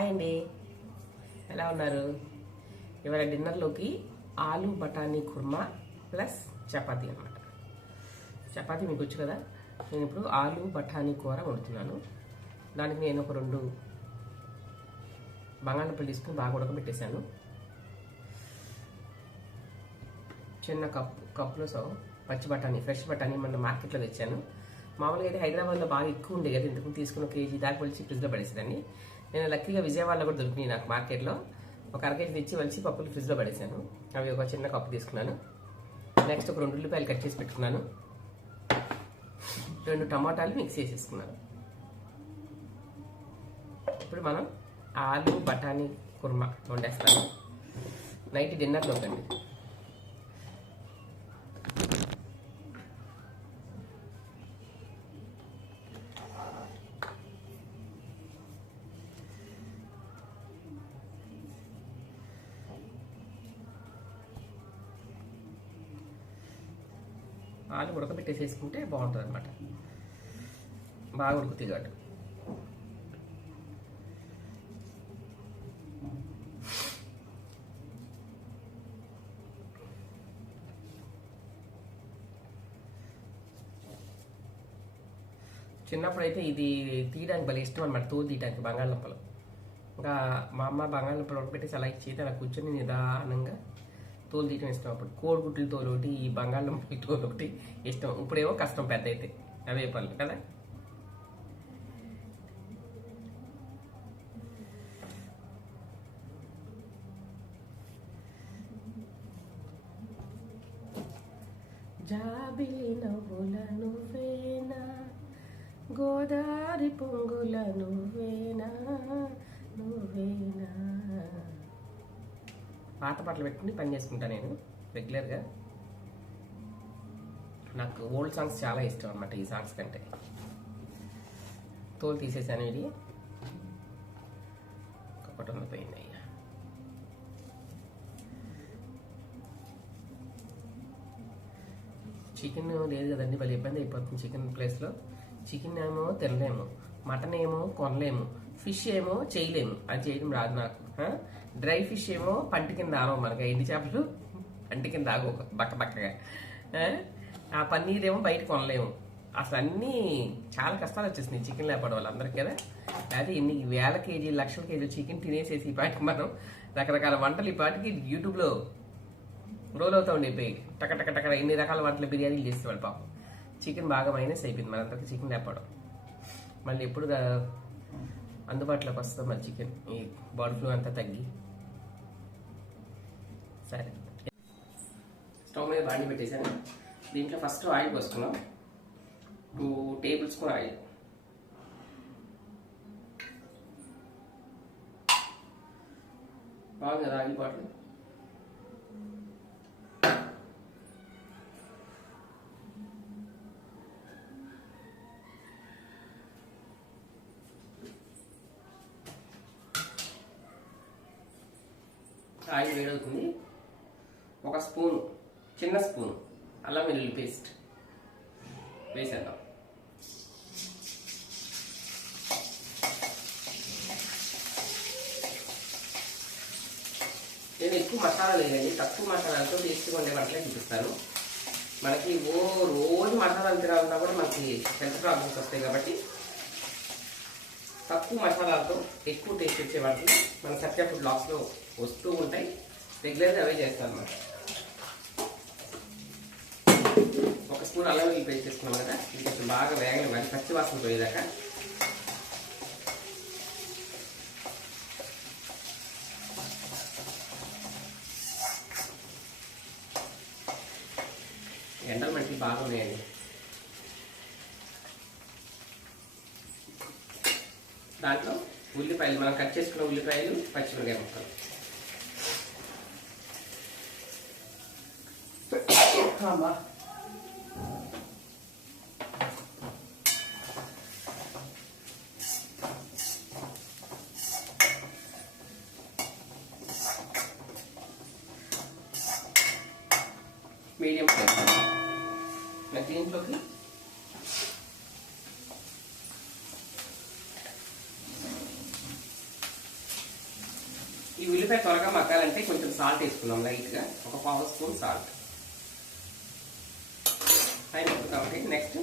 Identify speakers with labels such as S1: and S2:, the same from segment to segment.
S1: Hi అండి. ఎలా ఉన్నారు? ఇవాళ డిన్నర్లోకి ఆలు బఠానీ కుర్మా ప్లస్ చపాతి అనమాట చపాతీ మీకు వచ్చు కదా? నేను ఇప్పుడు ఆలు బఠానీ కూర వండుతున్నాను. దానికి నేను ఒక రెండు బంగాళదుంపలు తీసుకుని బాగా ఉడకబెట్టేశాను. చిన్న కప్పు కప్పులో సో పచ్చి బఠానీ ఫ్రెష్ బఠానీ మన మార్కెట్లో తెచ్చాను. మామూలుగా అయితే హైదరాబాద్లో బాగా ఎక్కువ ఉండే కదా ఇంతకు తీసుకున్న కేజీ దాకా వచ్చి ఫ్రిడ్జ్లో పడేసేదాన్ని. నేను లక్కీగా విజయవాడలో కూడా దొరికినాయి నాకు మార్కెట్లో. ఒక అరకేజీ తెచ్చి వలిచి పప్పులు ఫ్రిడ్జ్లో పడేశాను అవి ఒక చిన్న కప్పు తీసుకున్నాను. నెక్స్ట్ ఒక రెండు ఉల్లిపాయలు కట్ చేసి పెట్టుకున్నాను. రెండు టమాటాలు మిక్స్ చేసేసుకున్నాను. ఇప్పుడు మనం ఆలు బఠానీ కుర్మా వండేస్తాను. నైట్ డిన్నర్లోకి ఆలు ఉడకబెట్టేసేసుకుంటే బాగుంటుంది అనమాట బాగా ఉడుకుతాయి కాబట్టి చిన్నప్పుడు అయితే ఇది తీయడానికి భలే ఇష్టం అనమాట తోలు తీయడానికి బంగాళదుంపలు. ఇంకా మా అమ్మ బంగాళదుంపలు ఉడకబెట్టేసి అలా ఇచ్చి అలా కూర్చొని నిదానంగా తోలు తీయడం ఇష్టం. అప్పుడు కోడిగుడ్ల తోలు ఒకటి ఈ బంగాళం తోలు ఒకటి ఇష్టం. ఇప్పుడేమో కష్టం పెద్ద అయితే అవే పనులు కదా? జాబిలి నవ్వుల గోదారి పొంగులను నువ్వేనా పాత పాటలు పెట్టుకుని పని చేసుకుంటాను నేను రెగ్యులర్గా. నాకు ఓల్డ్ సాంగ్స్ చాలా ఇష్టం అనమాట ఈ సాంగ్స్ కంటే. తోలు తీసేసాను ఇది. ఒకటి ఉండిపోయింది అయ్యా. చికెన్ లేదు కదండి వాళ్ళు ఇబ్బంది అయిపోతుంది చికెన్ ప్లేస్లో. చికెన్ ఏమో తినలేము మటన్ ఏమో కొనలేము ఫిష్ ఏమో చేయలేము అది చేయడం రాదు నాకు. డ్రై ఫిష్ ఏమో పంటి కింద ఆనవు మనకి. ఎండి చేపలు పంటి కింద ఆగవు. బక్క బక్కగా. ఆ? పన్నీర్ ఏమో బయట కొనలేము. అసలు అన్నీ చాలా కష్టాలు వచ్చేసినాయి చికెన్ లేకపోవడం వల్ల కదా. అదే ఇన్ని వేల కేజీలు లక్షల కేజీలు చికెన్ తినేసేసి ఈ పాటికి మనం రకరకాల వంటలు ఈ పాటికి యూట్యూబ్లో రోల్ అవుతా ఉండిపోయి టక టక టక ఎన్ని రకాల వంటలు బిర్యానీలు చేసేవాళ్ళు పాపం. చికెన్ బాగా మైనస్ అయిపోయింది. మనందరికి చికెన్ లేపడం. మళ్ళీ ఎప్పుడు అందుబాటులోకి వస్తుంది మన చికెన్. ఈ బర్డ్ ఫ్లూ అంతా తగ్గి. సరే. స్టవ్ మీద బాండి పెట్టేసాను దీంట్లో ఫస్ట్ ఆయిల్ పోసుకున్నాం టూ టేబుల్ స్పూన్ ఆయిల్. బాగుంది కదా ఆయిల్ బాటిల్? ఆయిల్ వేడవుతుంది. ఒక స్పూన్ చిన్న స్పూన్ అల్లం వెల్లుల్లి పేస్ట్ వేసేద్దాం. నేను ఎక్కువ మసాలా లేదండి తక్కువ మసాలాలతో టేస్ట్గా ఉండే వంటలే చూపిస్తాను. మనకి ఓ రోజు మసాలా తినాలన్నా కూడా మనకి హెల్త్ ప్రాబ్లమ్స్ వస్తాయి కాబట్టి తక్కువ మసాలాలతో ఎక్కువ టేస్ట్ వచ్చే వాటిని మన సత్య ఫుడ్ బ్లాగ్స్లో వస్తూ ఉంటాయి. రెగ్యులర్గా అవే చేస్తాను అనమాట ఒక స్పూన్ అల్లం వెల్లుల్లి పేస్ట్ చేసుకున్నాం కదా ఇది కొంచెం బాగా వేగలి మరి పచ్చి వాసన పోయేదాకా. ఎండలు మనకి బాగున్నాయండి దాంట్లో ఉల్లిపాయలు మనం కట్ చేసుకున్న ఉల్లిపాయలు పచ్చిమిరకాయ ముక్కలు. అమ్మా. ఈ ఉల్లిపాయ త్వరగా మగ్గాలంటే కొంచెం సాల్ట్ వేసుకున్నాం లైట్గా. ఒక పావు స్పూన్ సాల్ట్ అయిన కాబట్టి నెక్స్ట్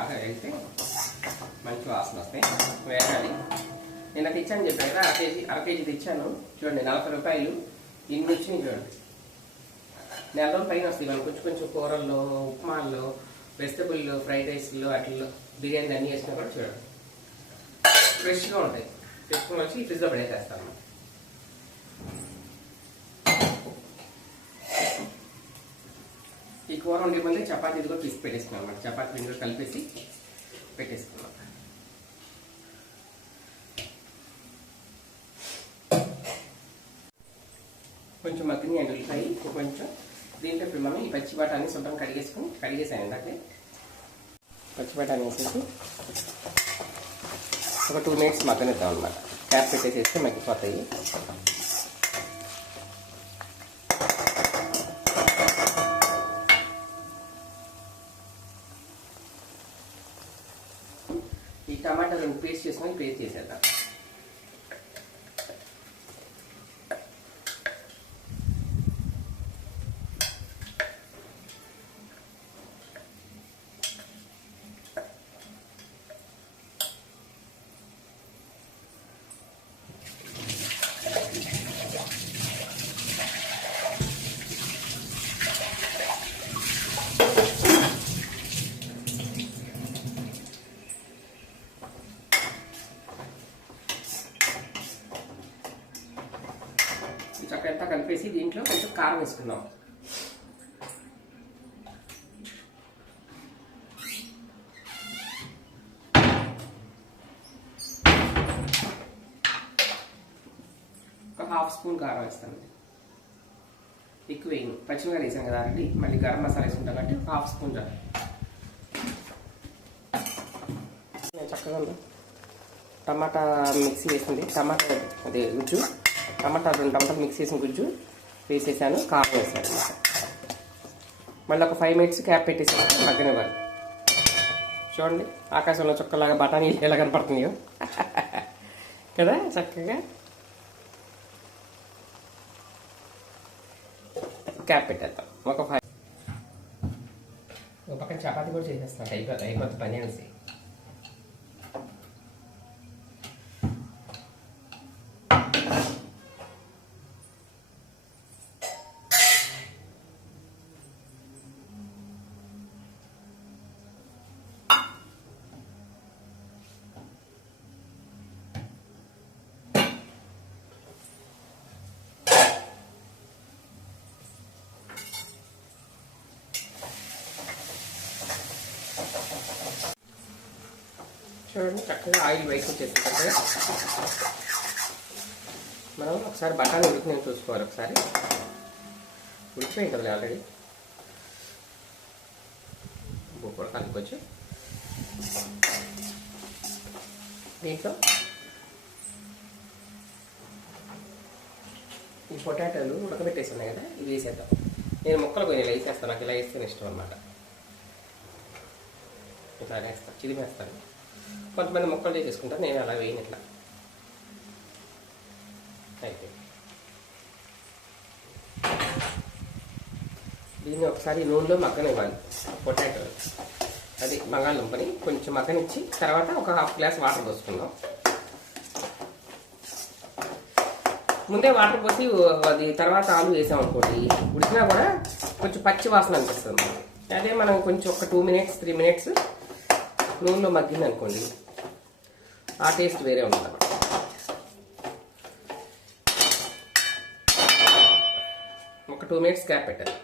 S1: బాగా వేస్తే మంచి వాసన వస్తాయి. వేయాలి. నిన్న తెచ్చాను చెప్పాను కదా అర కేజీ అర కేజీ తెచ్చాను. చూడండి నలభై రూపాయలు. ఇన్ని వచ్చినాయి చూడండి. నెల రోజుల పైన వస్తాయి మనం కొంచెం కొంచెం కూరల్లో ఉప్మాల్లో వెజిటబుల్ ఫ్రైడ్ రైస్లో అట్లలో బిర్యానీ అన్నీ వేసినా కూడా చూడండి. ఫ్రెష్గా ఉంటాయి. తెచ్చుకొని వచ్చి ఫ్రిడ్జ్లో పడేసేస్తాను. కూర ఉండే ముందే చపాతీ కూడా తీసి పెట్టేసుకున్నాం అన్నమాట. చపాతీ పిండిలో కలిపేసి పెట్టేసుకున్నాం. కొంచెం మగ్గిని అండ్ ఉల్లిపాయ కొంచెం దీంట్లో ఇప్పుడు మనం ఈ పచ్చి బఠానీ శుభ్రం కడిగేసుకుని కడిగేసాను ఇందాకే. పచ్చి బఠానీ వేసేసి ఒక టూ మినిట్స్ మగ్గనిద్దాం అనమాట ట్యాప్ పెట్టేసేస్తే మగ్గిపోతాయి ఈ టమాటా రెండు పేస్ట్ చేసుకొని పేస్ట్ చేసేద్దాం ఈ వేసి దీంట్లో కొంచెం కారం వేసుకుందాం. ఒక హాఫ్ స్పూన్ కారం వేస్తాను. ఎక్కువ వేయను. పచ్చిమిరకాయలు వేసాం కదా ఆల్రెడీ. మళ్ళీ గరం మసాలా వేసుకుంటాం కాబట్టి హాఫ్ స్పూన్ నేను చక్కగా టమాటా మిక్సీ వేసింది. టమాటా అదే గుజ్జు. టమాటా రెండు టమాటాలు మిక్స్ చేసిన గుజ్జు. వేసేసాను కారం వేసాను మళ్ళీ ఒక ఫైవ్ మినిట్స్ క్యాప్ పెట్టేసాను మగ్గనివ్వాలి చూడండి ఆకాశంలో చుక్కలాగా బఠానీ ఎలా కనపడుతున్నాయో. కదా చక్కగా. క్యాప్ పెట్టేద్దాం. ఒక ఫైవ్ ఒక పక్కన చపాతీ కూడా చేసేస్తాను. అయిపోతుంది అయిపోతుంది పని అనేసి చూడండి చక్కగా ఆయిల్ బయటకు వచ్చేసింది కదా మనం ఒకసారి బఠానీ ఉడికిన చూసుకోవాలి ఒకసారి. ఉడికిపోయింది కదా ఆల్రెడీ కూడా కలుపుకోవచ్చు. దీంట్లో ఈ పొటాటోలు ఉడకబెట్టేసి ఉన్నాయి కదా ఇవి వేసేద్దాం. నేను ముక్కలు కొన్ని ఇలా వేసేస్తాను నాకు ఇలా వేస్తే ఇష్టం అన్నమాట. ఇట్లా వేస్తాను చిదిమేస్తాను. కొంతమంది ముక్కలు చేసుకుంటారు నేను అలా వేయను ఇట్లా. అయితే. దీన్ని ఒకసారి నూనెలో మగ్గనివ్వాలి పొటాటో. అది బంగాళదుంపని కొంచెం మగ్గనిచ్చి తర్వాత ఒక హాఫ్ గ్లాస్ వాటర్ పోసుకుందాం. ముందే వాటర్ పోసి అది తర్వాత ఆలు వేసాం అనుకోండి ఉడికినా కూడా కొంచెం పచ్చి వాసన అనిపిస్తుంది. అదే మనం కొంచెం ఒక టూ మినిట్స్ త్రీ మినిట్స్ నూనెలో మగ్గింది అనుకోండి. ఆ టేస్ట్ వేరే ఉంటుంది ఒక టూ మినిట్స్ గ్యాప్ పెట్టాలి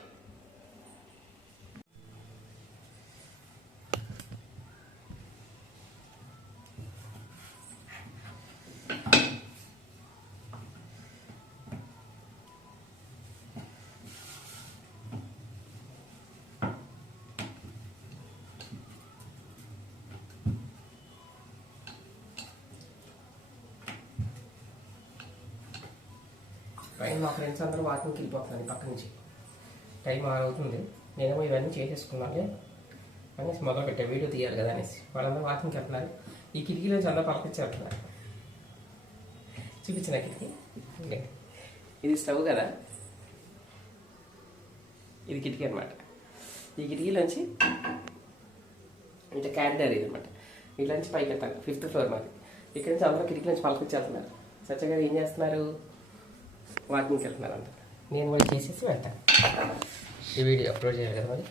S1: పైన మా ఫ్రెండ్స్ అందరూ వాకింగ్కి వెళ్ళిపోతున్నారు ఈ పక్క నుంచి. టైం ఆరు అవుతుంది నేనేమో ఇవన్నీ చేసేసుకున్నాను అనేసి మొదలు పెట్టా వీడియో తీయాలి కదా అనేసి. వాళ్ళందరూ వాకింగ్కి వెళ్తున్నారు. ఈ కిటికీలో నుంచి అందరూ పలకించి చూపించిన కిటికీ? ఇది స్టవ్ కదా? ఇది కిటికీ అనమాట ఈ కిటికీలోంచి ఇట్లా క్యారిడర్ ఇది అనమాట ఇట్లా పైకి వెళ్తాను. ఫిఫ్త్ ఫ్లోర్ మాది. ఇక్కడ నుంచి అందరూ కిటికీ నుంచి పలకొచ్చి వెళ్తున్నారు చచ్చగా ఏం చేస్తున్నారు? వాకింగ్కి వెళ్తున్నారు అంట నేను కూడా చేసేసి వెళ్తాను. ఈ వీడియో అప్లోడ్ చేయాలి కదా మరి?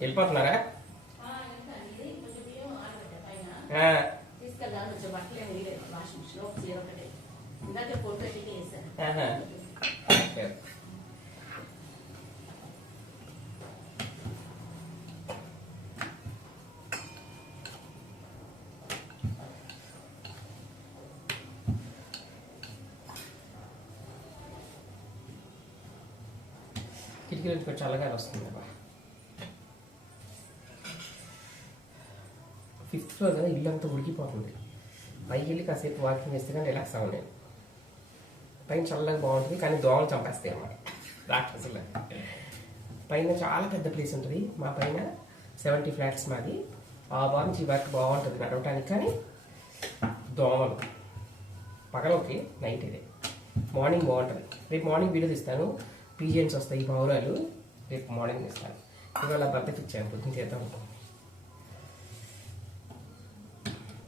S1: వెళ్ళిపోతున్నారా? ఆ,
S2: తీసుకెళ్ళాలి కొంచెం బట్టలు ఏమి వేయలేదు వాషింగ్ మిషన్ ఒక చీర ఒకటే ఇందాక ఫోటో పెట్టి వేసాను
S1: ఆహా. ఓకే. కిటికీ నుంచి కొంచెం చల్లగాలి వస్తుంది అబ్బా ఫిఫ్త్ ఫ్లోర్ కదా ఇల్లు అంతా ఉడికిపోతుంది. పైకి వెళ్ళి కాసేపు వాకింగ్ చేస్తే కానీ రిలాక్స్ అవ్వను నేను పైన చల్లగా బాగుంటుంది కానీ దోమలు చంపేస్తాయి అన్నమాట. రాక్షసులు పైన చాలా పెద్ద ప్లేస్ ఉంటుంది. మా పైన సెవెంటీ ఫ్లాట్స్ మాది. ఆ బాగుంచి వర్క్ బాగుంటుంది నడవటానికి కానీ దోమలు. పగలోకి నైట్ ఇదే. మార్నింగ్ బాగుంటుంది. రేపు మార్నింగ్ వీడియో తీస్తాను. పీజియన్స్ వస్తాయి ఈ పౌరాలు రేపు మార్నింగ్ తీస్తాను. ఇవాళ బద్దకి ఇచ్చాను పొద్దున్న చేద్దాం అనుకుంటున్నాను.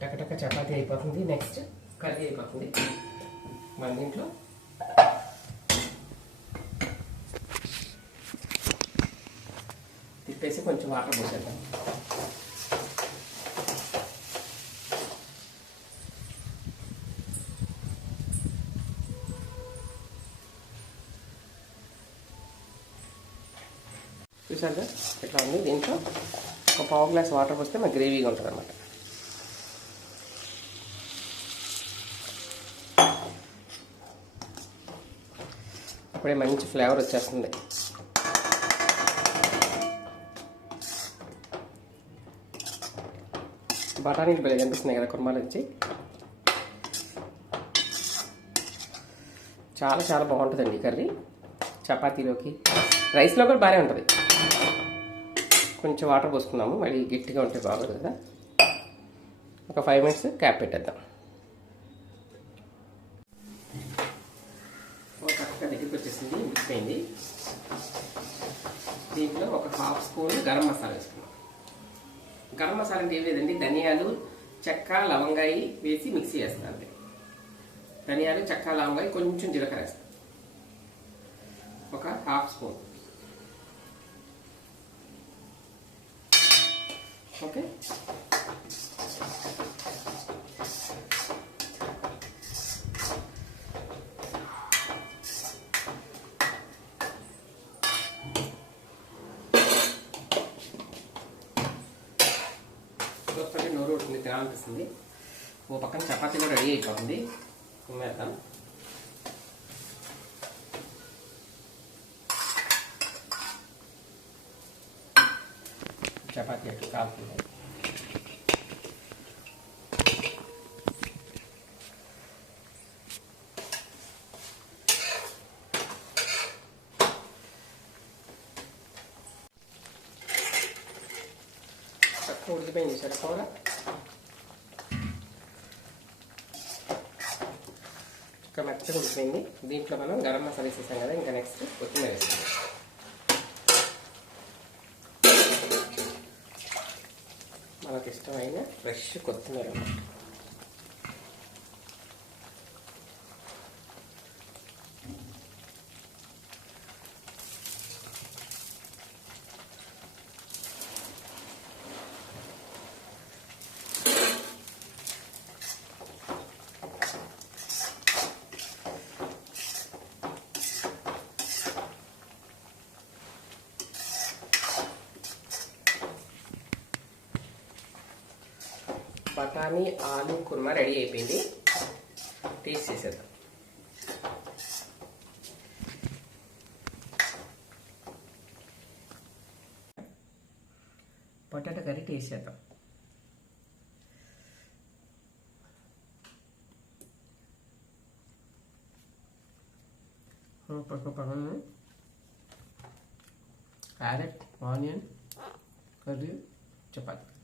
S1: టకటక చపాతీ అయిపోతుంది నెక్స్ట్ కర్రీ అయిపోతుంది. మన దీంట్లో తిప్పేసి కొంచెం వాటర్ పోసేద్దాం. చూసారు ఇట్లా ఉంది దీంట్లో? ఒక పావు గ్లాస్ వాటర్ పోస్తే మనకి గ్రేవీగా ఉంటుంది అనమాట అప్పుడే మంచి ఫ్లేవర్ వచ్చేస్తుంది. బఠానీలు పెళ్ళి కనిపిస్తున్నాయి కదా కుర్మాలు వచ్చి చాలా చాలా బాగుంటుందండి ఈ కర్రీ. చపాతీలోకి రైస్లో కూడా బాగానే ఉంటుంది. కొంచెం వాటర్ పోసుకున్నాము మళ్ళీ గట్టిగా ఉంటే బాగోదు కదా. ఒక ఫైవ్ మినిట్స్ క్యాప్ పెట్టేద్దాం. ఒక కరెక్ట్గా దగ్గరికి వచ్చేసింది. మిక్స్ అయింది దీంట్లో ఒక హాఫ్ స్పూన్ గరం మసాలా వేసుకున్నాం గరం మసాలా అంటే ఏం లేదండి. ధనియాలు చెక్క లవంగాయి వేసి మిక్సీ చేస్తాను అంతే. ధనియాలు చెక్క లవంగాయి కొంచెం జీలకర్ర వేస్తాను. ఒక హాఫ్ స్పూన్. ఓకే చూస్తుంటే నోరు ఉంటుంది తినాలనిపిస్తుంది. ఓ పక్కన చపాతీ కూడా రెడీ అయిపోతుంది. కుమ్మేద్దాం. చపాతీ అట్లా కాలుతుంది చక్కగా ఉడికిపోయింది సార్ కూర మెత్తగా ఉడికిపోయింది దీంట్లో మనం గరం మసాలా వేసేసాం కదా ఇంకా నెక్స్ట్ కొత్తిమీర వేస్తాం మనకు ఇష్టమైన ఫ్రెష్ కొత్తిమీర బఠానీ ఆలు కుర్మా రెడీ అయిపోయింది. టేస్ట్ చేసేద్దాం. పొటాటో కర్రీ టేస్ట్ చేద్దాం. Carrot onion curry chapati.